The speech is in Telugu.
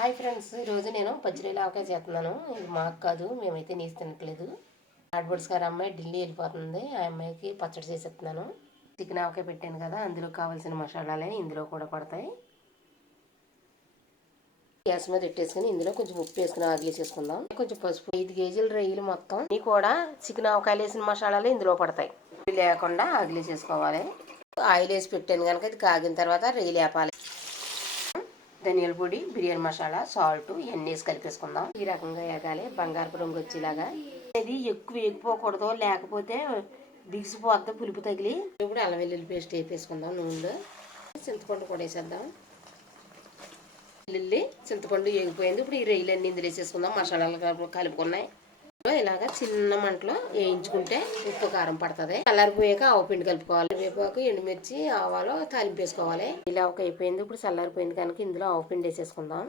హాయ్ ఫ్రెండ్స్, ఈరోజు నేను పచ్చిరొయ్యల ఆవకాయ చేస్తున్నాను. ఇది మాకు కాదు, మేమైతే నీసు తినట్లేదు. ఆడబడ్స్ గారు అమ్మాయి ఢిల్లీ వెళ్ళిపోతుంది. ఆ అమ్మాయికి పచ్చడి చేసేస్తున్నాను. చికెన్ ఆవకాయ పెట్టాను కదా, అందులో కావాల్సిన మసాలాలే ఇందులో కూడా పడతాయి. గ్యాస్ మీద పెట్టేసుకుని ఇందులో కొంచెం ఉప్పు వేసుకుని ఆగిలేసేసుకుందాం. కొంచెం పసుపు. 5 కేజీల రొయ్యలు మొత్తం ఇవి కూడా చికెన్ ఆవకాయలు వేసిన మసాలాలే ఇందులో పడతాయి. లేకుండా ఆగిలేసేసుకోవాలి. ఆయిల్ వేసి పెట్టాను కనుక ఇది కాగిన తర్వాత రొయ్యలు వేపాలి. ధనియాల పొడి, బిర్యానీ మసాలా, సాల్ట్ ఇవన్నీ వేసి కలిపేసుకుందాం. ఈ రకంగా వేగాలి, బంగారపు రంగు వచ్చేలాగా. ఇది ఎక్కువ వేగిపోకూడదు, లేకపోతే బిగిసిపోద్ది పులుపు తగిలి. ఇప్పుడు అల్లం వెల్లుల్లి పేస్ట్ వేపేసుకుందాం. నూనెలో చింతపండు కూడా వేసేద్దాం. వెల్లుల్లి చింతపండు వేగిపోయింది. ఇప్పుడు ఈ రొయ్యలన్నీ ఇందులో వేసేసుకుందాం. మసాలాలు కలుపుకున్నాయి. ఇలాగా చిన్న మంటలో వేయించుకుంటే ఉప్పు కారం పడుతుంది. చల్లారిపోయాక ఆవు పిండి కలుపుకోవాలి. వేపాకు, ఎండుమిర్చి, ఆవాలు తాలింపు వేసుకోవాలి. ఇలా ఒక అయిపోయింది. ఇప్పుడు చల్లారిపోయింది కనుక ఇందులో ఆవు పిండి వేసేసుకుందాం.